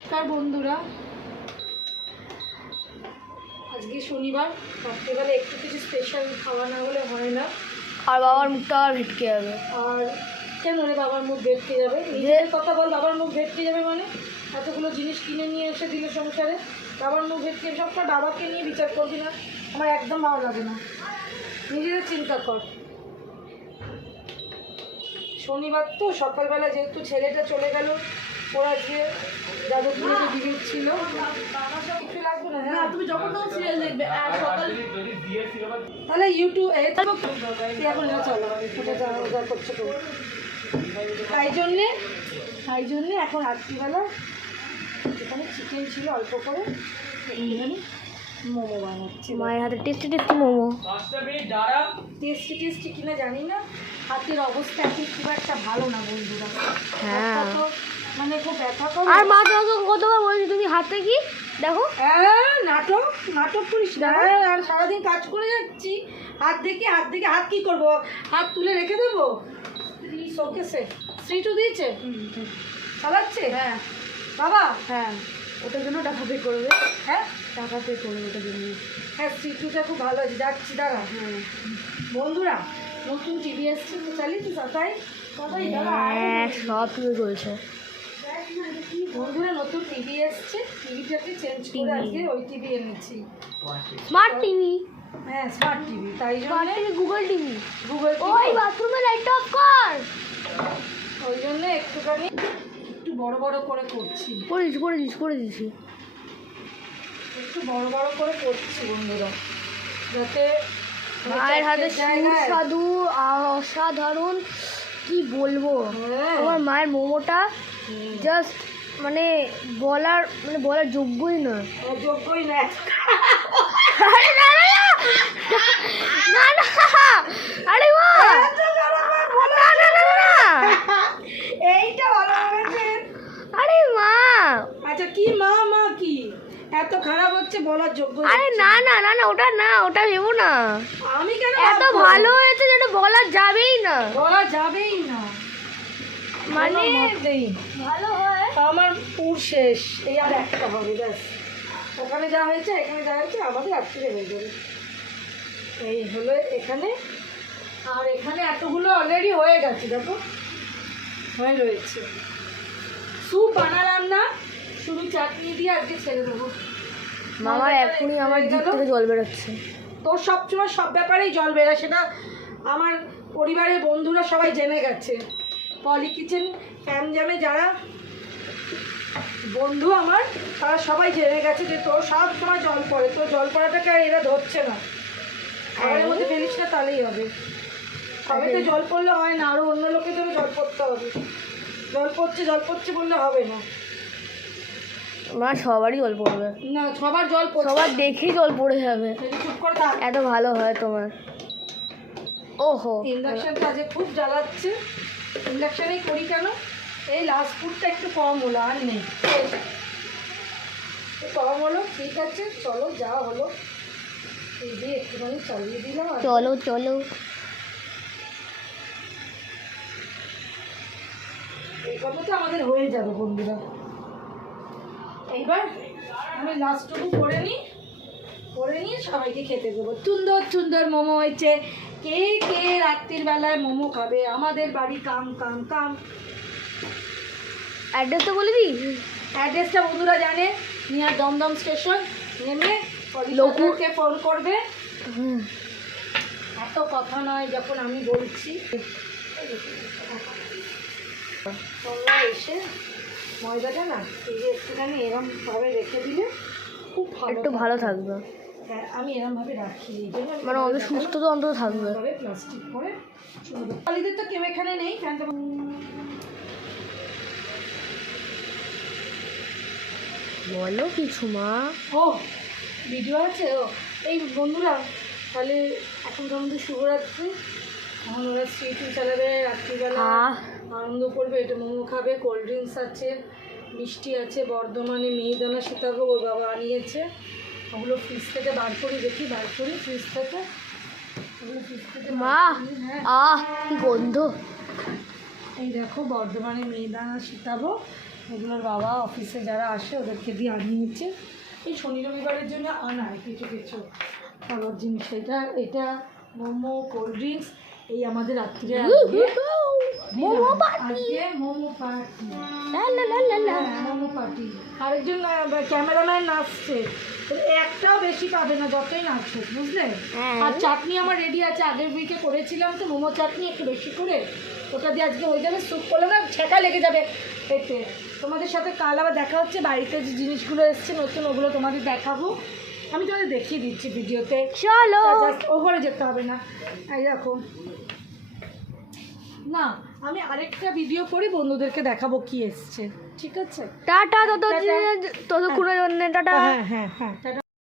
নমস্কার বন্ধুরা, আজকে শনিবার, রাত্রেবেলা একটু কিছু স্পেশাল খাওয়া না হলে হয় না। আর বাবার মুখটা আর ভেটকে যাবে। আর কেন রে বাবার মুখ ভেটকে যাবে? নিজের কথা বল। বাবার মুখ ভেটকে যাবে মানে? এতগুলো জিনিস কিনে নিয়ে এসে দিলে সংসারে, বাবার মুখ ভেটকে সবটা বাবাকে নিয়ে বিচার করবি না। আমার একদম ভালো লাগে না। নিজেদের চিন্তা কর। শনিবার তো সকালবেলা যেহেতু ছেলেটা চলে গেল, ওরা যে যাদবপুরে যে দিদির ছিল, কিছু লাগবে না। হ্যাঁ, তুমি যখন তখন সিরিয়াল দেখবে। আর সকাল তাহলে ইউটিউব এখন না চলো, ওটা যা করছো তো। তাই জন্যে এখন রাত্রিবেলা এখানে চিকেন ছিল অল্প করে, একটুখানি মোমো বানাচ্ছি। মায়ের হাতে টেস্টি টেস্টি মোমো। টেস্টি কিনা জানি না, হাতের অবস্থা এখন খুব একটা ভালো না বন্ধুরা। হ্যাঁ, তো মানে খুব ব্যথা করে। আর মা তোমাকে কতবার বলছি তুমি হাতে কি দেখো। নাটক করিস না। আর সারাদিন কাজ করে যাচ্ছি, হাত দেখে হাত কি করব? হাত তুলে রেখে দেবো শোকেসে? শ্রীটু দিয়েছে, চালাচ্ছে। হ্যাঁ বাবা, হ্যাঁ ওটার জন্য টাকা পে করবে। হ্যাঁ টাকা পে করবে ওটার জন্য। হ্যাঁ শ্রীটুটা খুব ভালো আছে, যাচ্ছি দাঁড়া। হ্যাঁ বন্ধুরা, নতুন টিভি এসছে তো চালিয়েছি তাই সব তুমি বলছো। বন্ধুরা নতুন টিভি এসছে, টিভিটাকে চেঞ্জ করে আজকে ওই টিভি এনেছি। Smart TV. হ্যাঁ স্মার্ট টিভি, তাই স্মার্ট জন্য টিভি, গুগল টিভি। ওই বাথরুমে লাইট অফ কর। ওই জন্য একটুখানি একটু বড় করে করছি। করে দিছি একটু বড় করে করছি বন্ধুরা, যাতে মায়ের হাতে সুস্বাদু আর অসাধারণ, কি বলবো। আমার মায়ের মোমোটা জাস্ট মানে বলার যোগ্যই না। যোগ্যই না। আরে এইটা ভালো হয়েছে। আরে মা, আচ্ছা কি মা কি এত খারাপ হচ্ছে বলার যোগ্য? আরে না ওটা না, ওটা ভেবো না। আমি কেন? এত ভালো হয়েছে যেটা বলা যাবেই না। মানে ভালো হয়। আমার পুর শেষ, এই আর একটা হবে ব্যাস। ওখানে যা হয়েছে এখানে যা হয়েছে আমাদের রাত্রে হয়ে যাবে। এই হলো এখানে, আর এখানে এতগুলো অলরেডি হয়ে গেছে, দেখো হয়ে রয়েছে। স্যুপ বানালাম না, শুধু চাটনি দিয়ে আজকে ছেড়ে দেবো। মামার এখনই আমার দিক থেকে জল বেরোচ্ছে। তোর সবসময় সব ব্যাপারেই জল বেরোয়, সেটা আমার পরিবারের বন্ধুরা সবাই জেনে গেছে। পলি কিচেন ফ্যামজামে যারা বন্ধু আমার, তারা সবাই জেনে গেছে যে তোর সব সময় জল পড়ে। তোর জল পড়াটাকে আর এরা ধরছে না। খাবারের মধ্যে ফেলিস না, তাহলেই হবে। সবে তো জল পড়লে হয় না, আরও অন্য লোকের জন্য জল পড়তে হবে। জল পড়ছে বললে হবে না। মা সবারই জল পড়বে না, সবার জল পড়ছে, সবার দেখেই জল পড়ে যাবে। চুপ করে থাক। এত ভালো হয় তোমার। ওহো, ইন্ডাকশানটা আজকে খুব জ্বালাচ্ছে। ইন্ডাকশানেই করি কেন? এই লাস্ট ফুডটা একটু কম হলো, আর নেই কম হলো। ঠিক আছে চলো, যা হলো এই দিয়ে একটুখানি চালিয়ে দিলাম। চলো এইভাবে তো আমাদের হয়ে যাবে বন্ধুরা। এইবার আমি লাস্টটুকু করে নিয়ে সবাইকে খেতে দেবো। সুন্দর মোমো হয়েছে। কে রাত্রির বেলায় মোমো খাবে? আমাদের বাড়ি কাম। অ্যাড্রেসটা বলে দিই। অ্যাড্রেসটা বন্ধুরা জানে, নিয়ার দমদম স্টেশন নেমে লোকুকে ফোন করবে। এত কথা নয়, যখন আমি বলছি তোমরা এসে ময়দাটা না এই যে একটুখানি এরমভাবে রেখে দিলে খুব একটু ভালো থাকবে। হ্যাঁ আমি এরমভাবে রাখি, এই জন্য মানে অন্তত সুস্থ তো অন্তত থাকবে। প্লাস্টিক করে কালিদের তো কেউ এখানে নেই। ফ্যানটা বলো কিছু মা। ও ভিডিও আছে। ও এই বন্ধুরা, তাহলে এখন তো আমাদের শুভরাত্রি। এখন ওরা স্ট্রিটু চালাবে, রাত্রিবেলা আনন্দ করবে, এটা মোমো খাবে, কোল্ড ড্রিঙ্কস আছে, মিষ্টি আছে, বর্ধমানে মিহিদানা সীতাভোগ ওর বাবা আনিয়েছে। ওগুলো ফ্রিজ থেকে বার করি ফ্রিজ থেকে ওগুলো ফ্রিজ থেকে। মা কি গন্ধ। এই দেখো বর্ধমানে মিহিদানা সীতাভোগ এগুলোর বাবা অফিসে যারা আসে ওদেরকে দিয়ে আনিয়ে নিচ্ছে। এই শনি রবিবারের জন্য আনায় কিছু কিছু খাবার জিনিস। এটা মোমো, কোল্ড ড্রিঙ্কস। এই আমাদের রাত্রিরে momo party, momo party, momo party. আরেকজন ক্যামেরাম্যান নাচছে, একটাও বেশি পাবে না যতই নাচছে, বুঝলে? আর চাটনি আমার রেডি আছে, আগের উইকে করেছিলাম তো মোমো চাটনি, একটু বেশি করে ওটা দিয়ে আজকে হয়ে যাবে। স্যুপ করলে না ছেঁকা লেগে যাবে পেটে। তোমাদের সাথে কাল আবার দেখা হচ্ছে, বাড়িতে যে জিনিসগুলো এসছে নতুন ওগুলো তোমাদের দেখাবো। আমি তোমাদের দেখিয়ে দিচ্ছি ভিডিওতে, চলো। ওপরে যেতে হবে না, এই দেখো না, আমি আরেকটা ভিডিও করে বন্ধুদেরকে দেখাবো কি এসছে, ঠিক আছে? টাটা, ততক্ষণের জন্য টাটা। হ্যাঁ হ্যাঁ হ্যাঁ, টাটা।